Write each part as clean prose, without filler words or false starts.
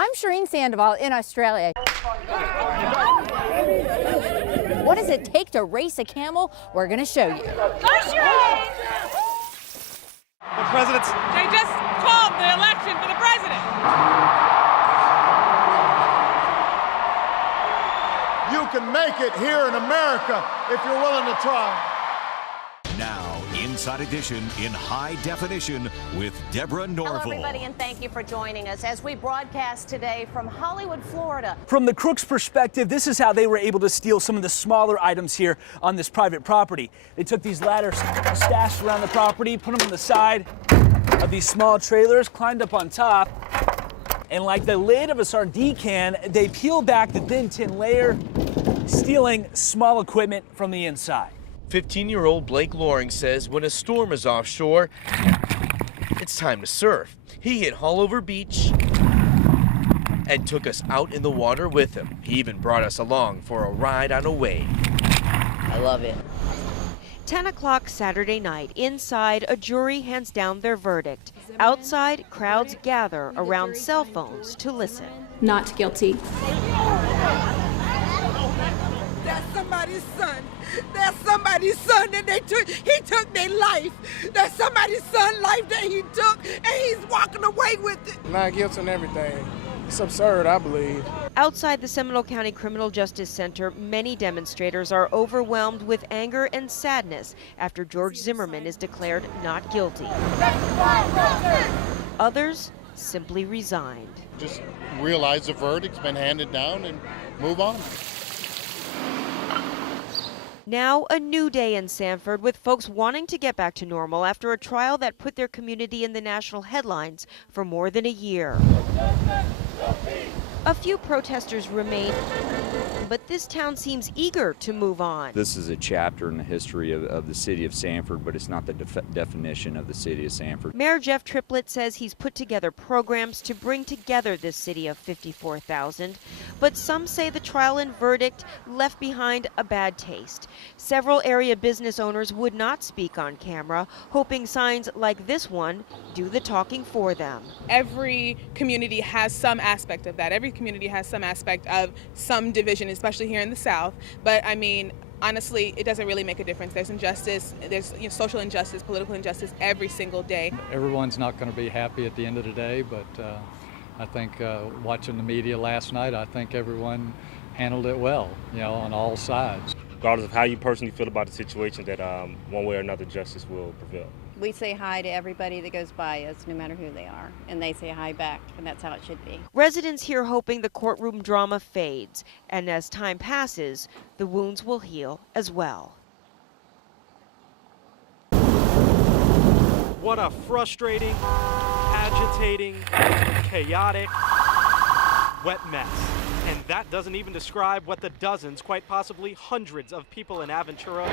I'm Shireen Sandoval in Australia. What does it take to race a camel? We're going to show you. Go Shireen! The president's... They just called the election for the president. You can make it here in America if you're willing to try. Now, Inside Edition in high definition with Deborah Norville. Hello, everybody, and thank you for joining us as we broadcast today from Hollywood, Florida. From the crooks' perspective, this is how they were able to steal some of the smaller items here on this private property. They took these ladders stashed around the property, put them on the side of these small trailers, climbed up on top, and like the lid of a sardine can, they peeled back the thin tin layer, stealing small equipment from the inside. 15-year-old Blake Loring says when a storm is offshore, it's time to surf. He hit Haulover Beach and took us out in the water with him. He even brought us along for a ride on a wave. I love it. 10 o'clock Saturday night. Inside, a jury hands down their verdict. Outside, crowds gather around cell phones to listen. Not guilty. That's somebody's son. That's somebody's son, and he took their life. That's somebody's son's life that he took, and he's walking away with it. Not guilty on everything. It's absurd, I believe. Outside the Seminole County Criminal Justice Center, many demonstrators are overwhelmed with anger and sadness after George Zimmerman is declared not guilty. Others simply resigned. Just realize the verdict's been handed down and move on. Now a new day in Sanford with folks wanting to get back to normal after a trial that put their community in the national headlines for more than a year. A few protesters remain, but this town seems eager to move on. This is a chapter in the history of the city of Sanford, but it's not the definition of the city of Sanford. Mayor Jeff Triplett says he's put together programs to bring together this city of 54,000, but some say the trial and verdict left behind a bad taste. Several area business owners would not speak on camera, hoping signs like this one do the talking for them. Every community has some aspect of that. Every community has some aspect of some division, especially here in the South. But I mean, honestly, it doesn't really make a difference. There's injustice, there's social injustice, political injustice every single day. Everyone's not going to be happy at the end of the day, but I think watching the media last night, I think everyone handled it well, on all sides. Regardless of how you personally feel about the situation, that one way or another justice will prevail. We say hi to everybody that goes by us, no matter who they are, and they say hi back, and that's how it should be. Residents here hoping the courtroom drama fades, and as time passes, the wounds will heal as well. What a frustrating, agitating, chaotic, wet mess. And that doesn't even describe what the dozens, quite possibly hundreds of people in Aventura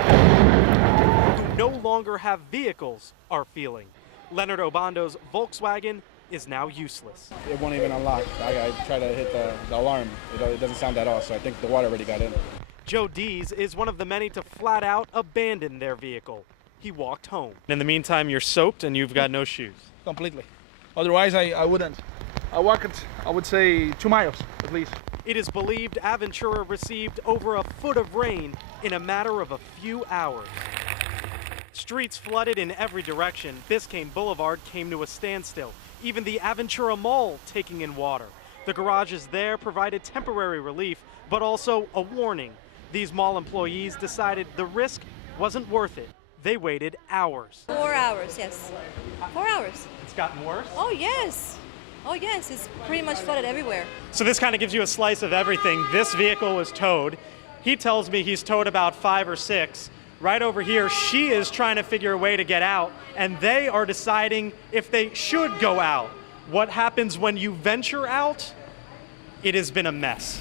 who no longer have vehicles are feeling. Leonard Obando's Volkswagen is now useless. It won't even unlock. I try to hit the alarm. It doesn't sound at all, so I think the water already got in. Joe Dees is one of the many to flat out abandon their vehicle. He walked home. In the meantime, you're soaked and you've got no shoes. Completely. Otherwise, I wouldn't. I walked, I would say, 2 miles at least. It is believed Aventura received over a foot of rain in a matter of a few hours. Streets flooded in every direction. Biscayne Boulevard came to a standstill. Even the Aventura Mall taking in water. The garages there provided temporary relief, but also a warning. These mall employees decided the risk wasn't worth it. They waited hours. 4 hours, yes. 4 hours. It's gotten worse? Oh, yes. Oh, yes. It's pretty much flooded everywhere. So this kind of gives you a slice of everything. This vehicle was towed. He tells me he's towed about 5 or 6. Right over here, she is trying to figure a way to get out, and they are deciding if they should go out. What happens when you venture out? It has been a mess.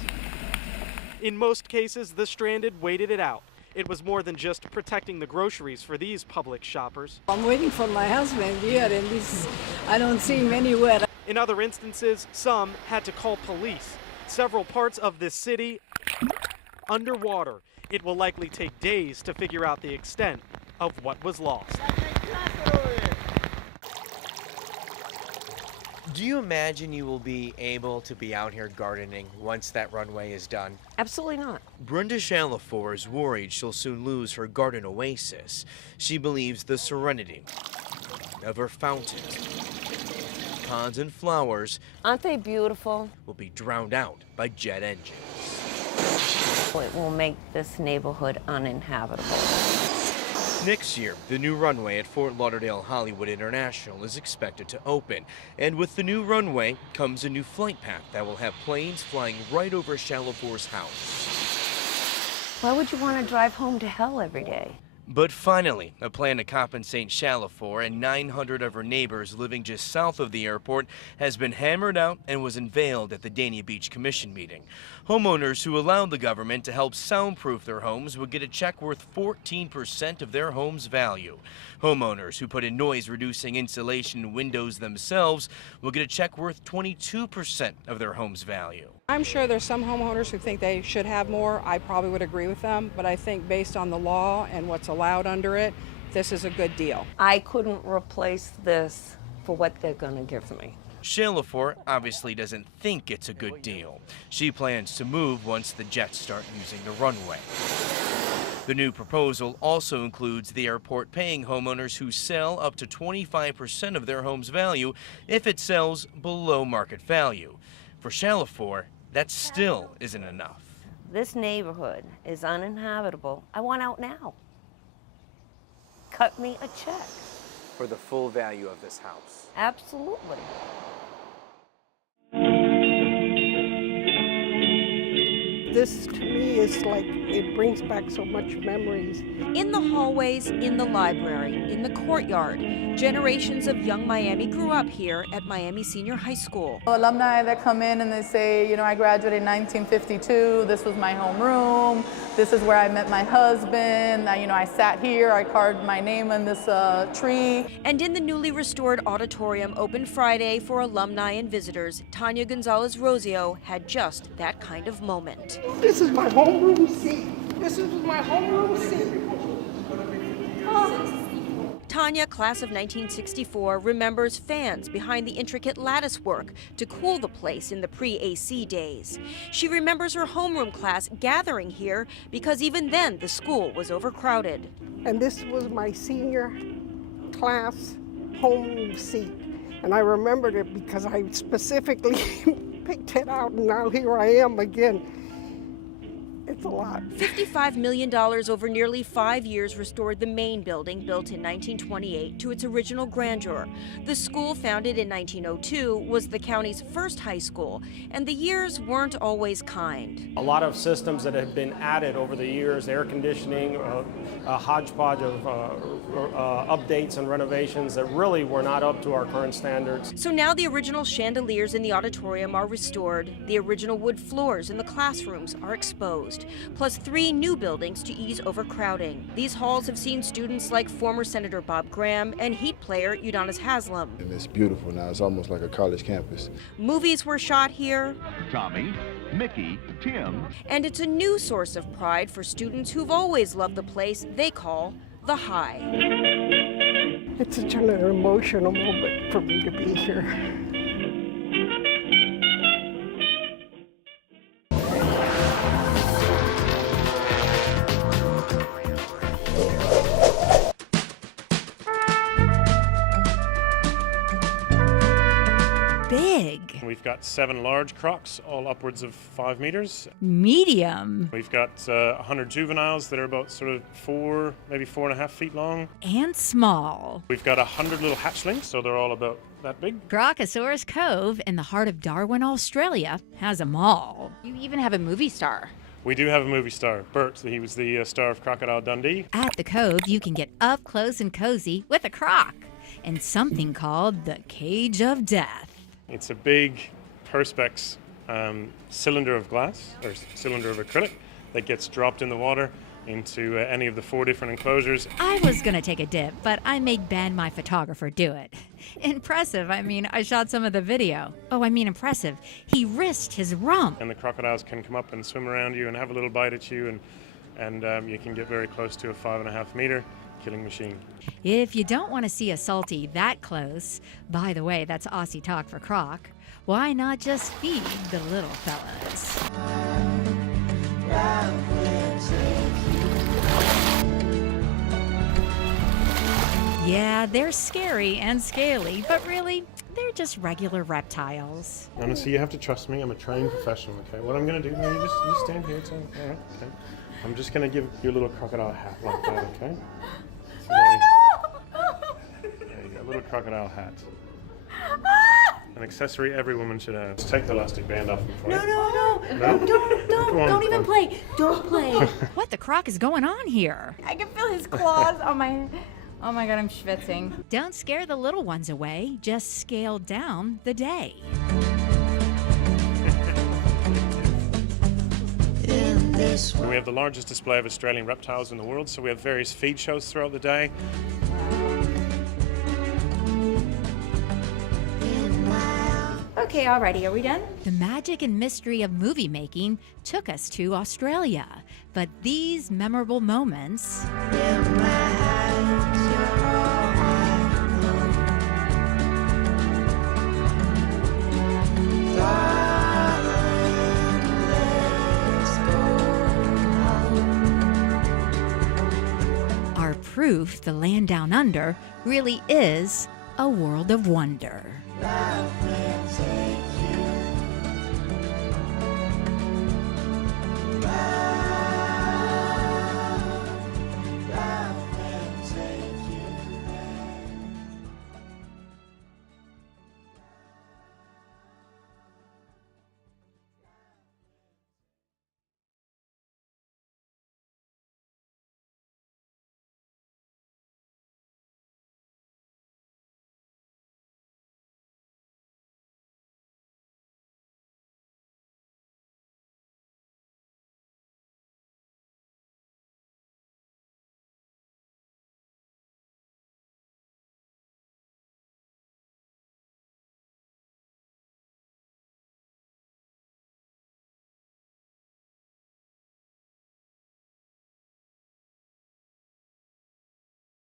In most cases, the stranded waited it out. It was more than just protecting the groceries for these public shoppers. I'm waiting for my husband here, and I don't see him anywhere. In other instances, some had to call police. Several parts of this city underwater. It will likely take days to figure out the extent of what was lost. Do you imagine you will be able to be out here gardening once that runway is done? Absolutely not. Brenda Shalafor is worried she'll soon lose her garden oasis. She believes the serenity of her fountains, ponds, and flowers, Aren't they beautiful? will be drowned out by jet engines. It will make this neighborhood uninhabitable. Next year, the new runway at Fort Lauderdale Hollywood International is expected to open. And with the new runway comes a new flight path that will have planes flying right over Shalafor's house. Why would you want to drive home to hell every day? But finally, a plan to compensate Shalafor and 900 of her neighbors living just south of the airport has been hammered out and was unveiled at the Dania Beach Commission meeting. Homeowners who allowed the government to help soundproof their homes would get a check worth 14% of their home's value. Homeowners who put in noise-reducing insulation in windows themselves will get a check worth 22% of their home's value. I'm sure there's some homeowners who think they should have more. I probably would agree with them, but I think based on the law and what's allowed under it, this is a good deal. I couldn't replace this for what they're going to give me. Shalafor obviously doesn't think it's a good deal. She plans to move once the jets start using the runway. The new proposal also includes the airport paying homeowners who sell up to 25% of their home's value if it sells below market value. For Shalafor, that still isn't enough. This neighborhood is uninhabitable. I want out now. Cut me a check. For the full value of this house. Absolutely. This to me is like, it brings back so much memories. In the hallways, in the library, in the courtyard, generations of young Miami grew up here at Miami Senior High School. Alumni that come in and they say, you know, I graduated in 1952, this was my homeroom, this is where I met my husband, I sat here, I carved my name on this tree. And in the newly restored auditorium open Friday for alumni and visitors, Tanya Gonzalez-Rosio had just that kind of moment. This is my homeroom seat. This is my homeroom seat. Tanya, class of 1964, remembers fans behind the intricate lattice work to cool the place in the pre-AC days. She remembers her homeroom class gathering here because even then the school was overcrowded. And this was my senior class homeroom seat. And I remembered it because I specifically picked it out, and now here I am again. It's a lot. $55 million over nearly 5 years restored the main building, built in 1928, to its original grandeur. The school, founded in 1902, was the county's first high school, and the years weren't always kind. A lot of systems that have been added over the years, air conditioning, a hodgepodge of updates and renovations that really were not up to our current standards. So now the original chandeliers in the auditorium are restored. The original wood floors in the classrooms are exposed, plus 3 new buildings to ease overcrowding. These halls have seen students like former Senator Bob Graham and Heat player Udonis Haslem. And it's beautiful now. It's almost like a college campus. Movies were shot here. Tommy, Mickey, Tim. And it's a new source of pride for students who've always loved the place they call the High. It's such an emotional moment for me to be here. Big. We've got 7 large crocs, all upwards of 5 meters. Medium. We've got 100 juveniles that are about sort of 4, maybe 4.5 feet long. And small. We've got 100 little hatchlings, so they're all about that big. Crocosaurus Cove in the heart of Darwin, Australia, has them all. You even have a movie star. We do have a movie star, Bert. He was the star of Crocodile Dundee. At the Cove, you can get up close and cozy with a croc and something called the Cage of Death. It's a big Perspex cylinder of glass, or cylinder of acrylic, that gets dropped in the water into any of the 4 different enclosures. I was going to take a dip, but I made Ben, my photographer, do it. Impressive. I shot some of the video. Impressive. He risked his rump. And the crocodiles can come up and swim around you and have a little bite at you, and you can get very close to a 5.5 meter killing machine. If you don't want to see a salty that close, by the way, that's Aussie talk for croc, why not just feed the little fellas? Yeah, they're scary and scaly, but really, they're just regular reptiles. Honestly, you have to trust me. I'm a trained professional, okay? What I'm going to do now, you stand here. All right, okay? I'm just going to give you a little crocodile hat like that, okay? So there you go, a little crocodile hat. An accessory every woman should have. Let's take the elastic band off before you. No, don't even play. Don't play. What the croc is going on here? I can feel his claws on my... Oh my God, I'm schwitzing. Don't scare the little ones away, just scale down the day. We have the largest display of Australian reptiles in the world, so we have various feed shows throughout the day. Okay, alrighty, are we done? The magic and mystery of movie making took us to Australia, but these memorable moments are proof the land down under really is a world of wonder. Love will take